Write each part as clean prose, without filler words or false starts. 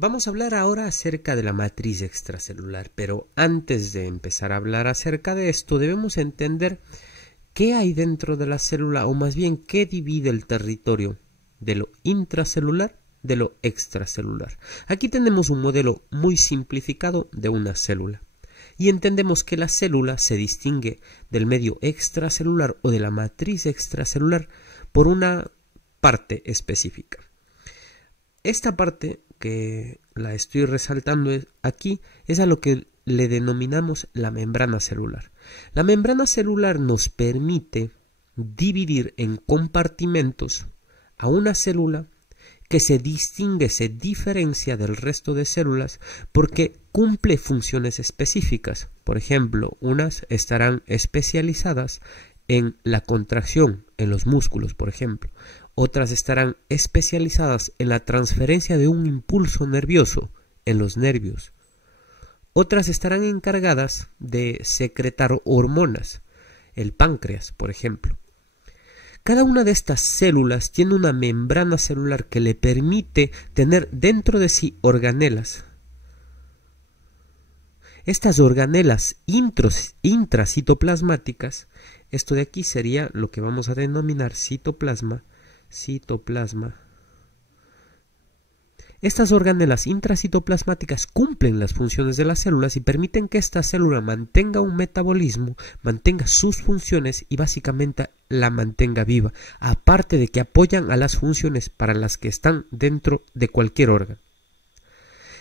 Vamos a hablar ahora acerca de la matriz extracelular, pero antes de empezar a hablar acerca de esto debemos entender qué hay dentro de la célula, o más bien qué divide el territorio de lo intracelular de lo extracelular. Aquí tenemos un modelo muy simplificado de una célula y entendemos que la célula se distingue del medio extracelular o de la matriz extracelular por una parte específica. Esta parte que la estoy resaltando aquí es a lo que le denominamos la membrana celular. La membrana celular nos permite dividir en compartimentos a una célula que se distingue, se diferencia del resto de células porque cumple funciones específicas. Por ejemplo, unas estarán especializadas en la contracción, en los músculos, por ejemplo. Otras estarán especializadas en la transferencia de un impulso nervioso, en los nervios. Otras estarán encargadas de secretar hormonas, el páncreas, por ejemplo. Cada una de estas células tiene una membrana celular que le permite tener dentro de sí organelas. Estas organelas intracitoplasmáticas, esto de aquí sería lo que vamos a denominar citoplasma. Estas organelas intracitoplasmáticas cumplen las funciones de las células y permiten que esta célula mantenga un metabolismo, mantenga sus funciones y básicamente la mantenga viva, aparte de que apoyan a las funciones para las que están dentro de cualquier órgano.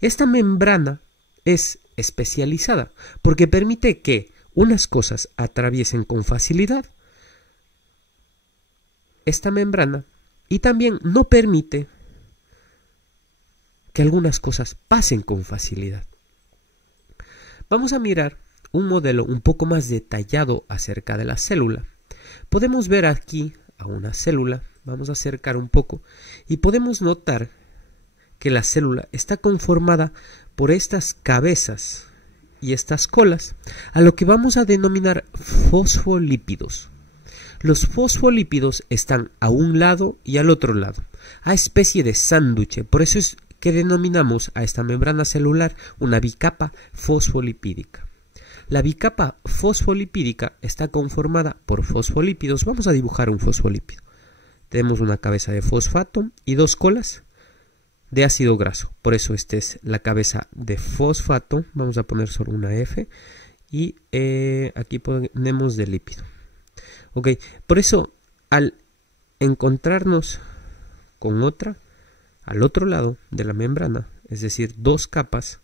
Esta membrana es especializada porque permite que unas cosas atraviesen con facilidad esta membrana y también no permite que algunas cosas pasen con facilidad. Vamos a mirar un modelo un poco más detallado acerca de la célula. Podemos ver aquí a una célula, vamos a acercar un poco, y podemos notar que la célula está conformada por estas cabezas y estas colas, a lo que vamos a denominar fosfolípidos. Los fosfolípidos están a un lado y al otro lado, a especie de sándwich, por eso es que denominamos a esta membrana celular una bicapa fosfolipídica. La bicapa fosfolipídica está conformada por fosfolípidos. Vamos a dibujar un fosfolípido. Tenemos una cabeza de fosfato y dos colas de ácido graso. Por eso esta es la cabeza de fosfato. Vamos a poner solo una F y aquí ponemos de lípido. Ok, por eso al encontrarnos con otra al otro lado de la membrana, es decir, dos capas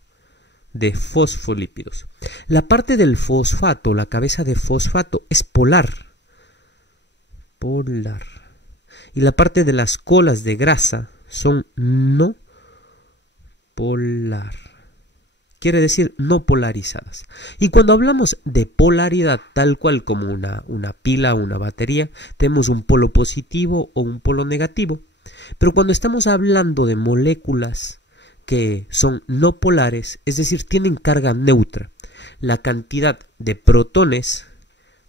de fosfolípidos. La parte del fosfato, la cabeza de fosfato, es polar. Y la parte de las colas de grasa son no polar. Quiere decir no polarizadas. Y cuando hablamos de polaridad, tal cual como una pila o una batería, tenemos un polo positivo o un polo negativo. Pero cuando estamos hablando de moléculas que son no polares, es decir, tienen carga neutra, la cantidad de protones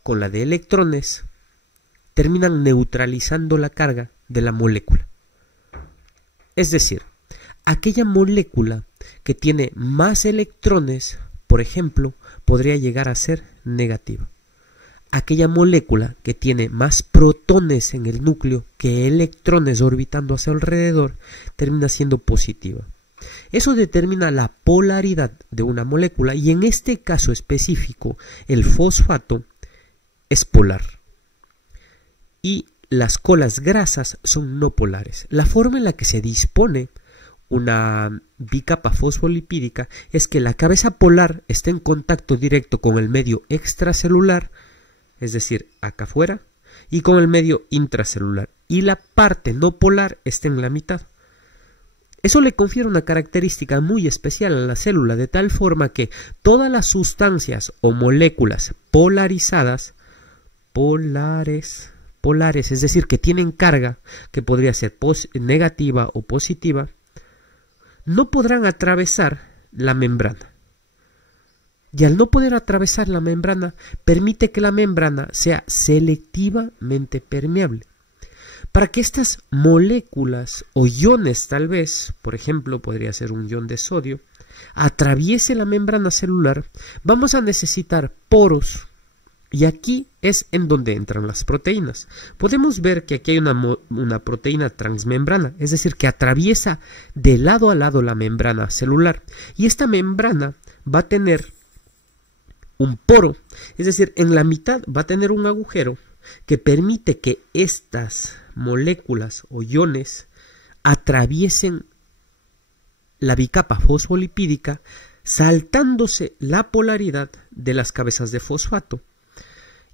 con la de electrones terminan neutralizando la carga de la molécula. Es decir, aquella molécula que tiene más electrones, por ejemplo, podría llegar a ser negativa. Aquella molécula que tiene más protones en el núcleo que electrones orbitando a su alrededor termina siendo positiva. Eso determina la polaridad de una molécula y en este caso específico el fosfato es polar y las colas grasas son no polares. La forma en la que se dispone una bicapa fosfolipídica es que la cabeza polar está en contacto directo con el medio extracelular, es decir, acá afuera, y con el medio intracelular, y la parte no polar está en la mitad. Eso le confiere una característica muy especial a la célula, de tal forma que todas las sustancias o moléculas polarizadas, polares, es decir, que tienen carga, que podría ser negativa o positiva, no podrán atravesar la membrana. Y al no poder atravesar la membrana, permite que la membrana sea selectivamente permeable. Para que estas moléculas o iones, tal vez, por ejemplo, podría ser un ion de sodio, atraviese la membrana celular, vamos a necesitar poros. Y aquí es en donde entran las proteínas. Podemos ver que aquí hay una proteína transmembrana, es decir, que atraviesa de lado a lado la membrana celular. Y esta membrana va a tener un poro, es decir, en la mitad va a tener un agujero que permite que estas moléculas o iones atraviesen la bicapa fosfolipídica, saltándose la polaridad de las cabezas de fosfato.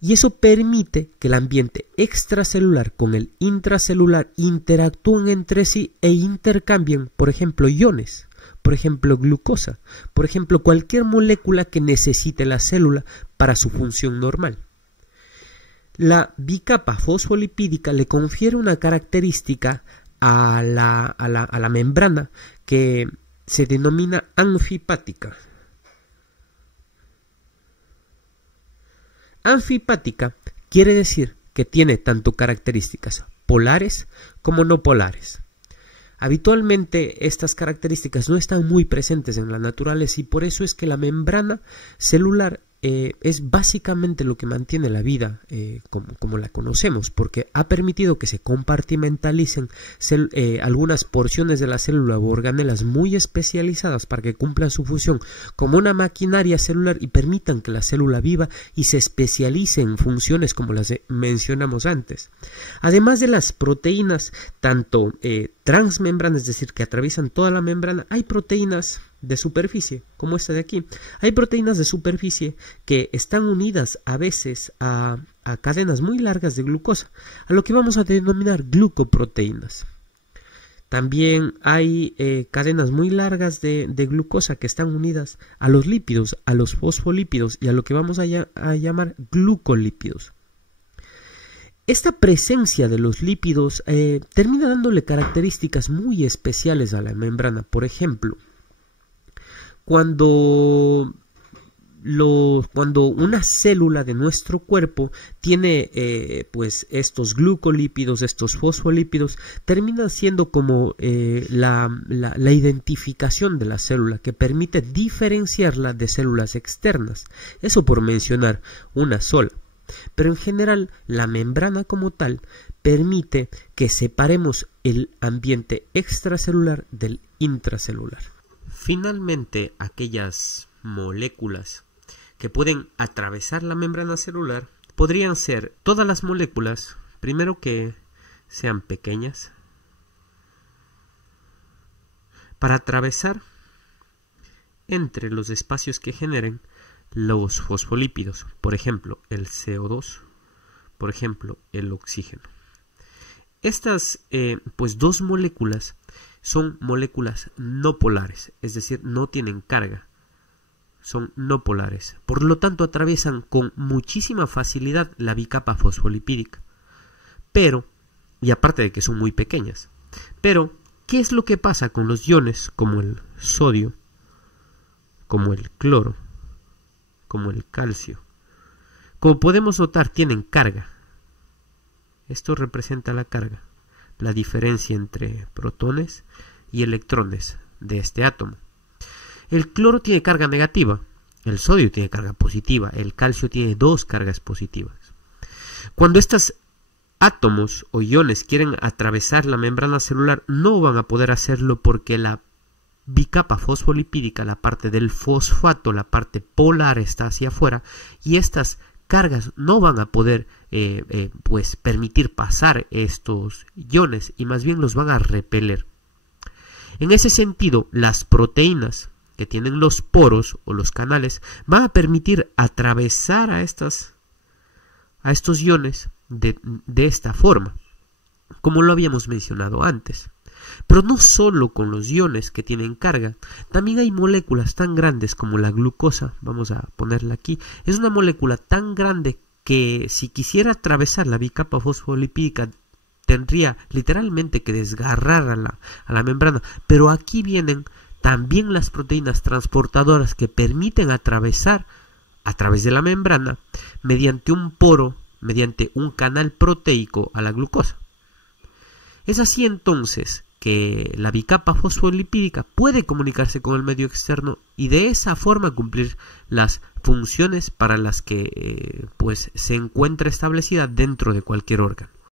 Y eso permite que el ambiente extracelular con el intracelular interactúen entre sí e intercambien, por ejemplo, iones, por ejemplo, glucosa, por ejemplo, cualquier molécula que necesite la célula para su función normal. La bicapa fosfolipídica le confiere una característica a la membrana que se denomina anfipática. Anfipática quiere decir que tiene tanto características polares como no polares. Habitualmente estas características no están muy presentes en la naturaleza y por eso es que la membrana celular es básicamente lo que mantiene la vida como la conocemos, porque ha permitido que se compartimentalicen algunas porciones de la célula o organelas muy especializadas para que cumplan su función como una maquinaria celular y permitan que la célula viva y se especialice en funciones como las mencionamos antes. Además de las proteínas, tanto transmembranas, es decir, que atraviesan toda la membrana, hay proteínas de superficie, como esta de aquí. Hay proteínas de superficie que están unidas a veces a cadenas muy largas de glucosa, a lo que vamos a denominar glucoproteínas. También hay cadenas muy largas de glucosa que están unidas a los lípidos, a los fosfolípidos y a lo que vamos a llamar glucolípidos. Esta presencia de los lípidos termina dándole características muy especiales a la membrana. Por ejemplo, cuando una célula de nuestro cuerpo tiene pues estos glucolípidos, estos fosfolípidos, termina siendo como la identificación de la célula que permite diferenciarla de células externas. Eso por mencionar una sola. Pero en general la membrana como tal permite que separemos el ambiente extracelular del intracelular. Finalmente, aquellas moléculas que pueden atravesar la membrana celular podrían ser todas las moléculas, primero que sean pequeñas, para atravesar entre los espacios que generen los fosfolípidos, por ejemplo, el CO2, por ejemplo, el oxígeno. Estas pues dos moléculas son moléculas no polares, es decir, no tienen carga, son no polares. Por lo tanto, atraviesan con muchísima facilidad la bicapa fosfolipídica. Pero, y aparte de que son muy pequeñas, pero, ¿qué es lo que pasa con los iones como el sodio, como el cloro, como el calcio? Como podemos notar, tienen carga. Esto representa la carga, la diferencia entre protones y electrones de este átomo. El cloro tiene carga negativa, el sodio tiene carga positiva, el calcio tiene dos cargas positivas. Cuando estos átomos o iones quieren atravesar la membrana celular, no van a poder hacerlo porque la bicapa fosfolipídica, la parte del fosfato, la parte polar está hacia afuera y estas cargas no van a poder pues permitir pasar estos iones y más bien los van a repeler. En ese sentido, las proteínas que tienen los poros o los canales van a permitir atravesar a estos iones de esta forma, como lo habíamos mencionado antes. Pero no solo con los iones que tienen carga, también hay moléculas tan grandes como la glucosa, vamos a ponerla aquí, es una molécula tan grande que si quisiera atravesar la bicapa fosfolipídica tendría literalmente que desgarrar a la membrana, pero aquí vienen también las proteínas transportadoras que permiten atravesar a través de la membrana mediante un poro, mediante un canal proteico a la glucosa. Es así entonces que la bicapa fosfolipídica puede comunicarse con el medio externo y de esa forma cumplir las funciones para las que pues se encuentra establecida dentro de cualquier órgano.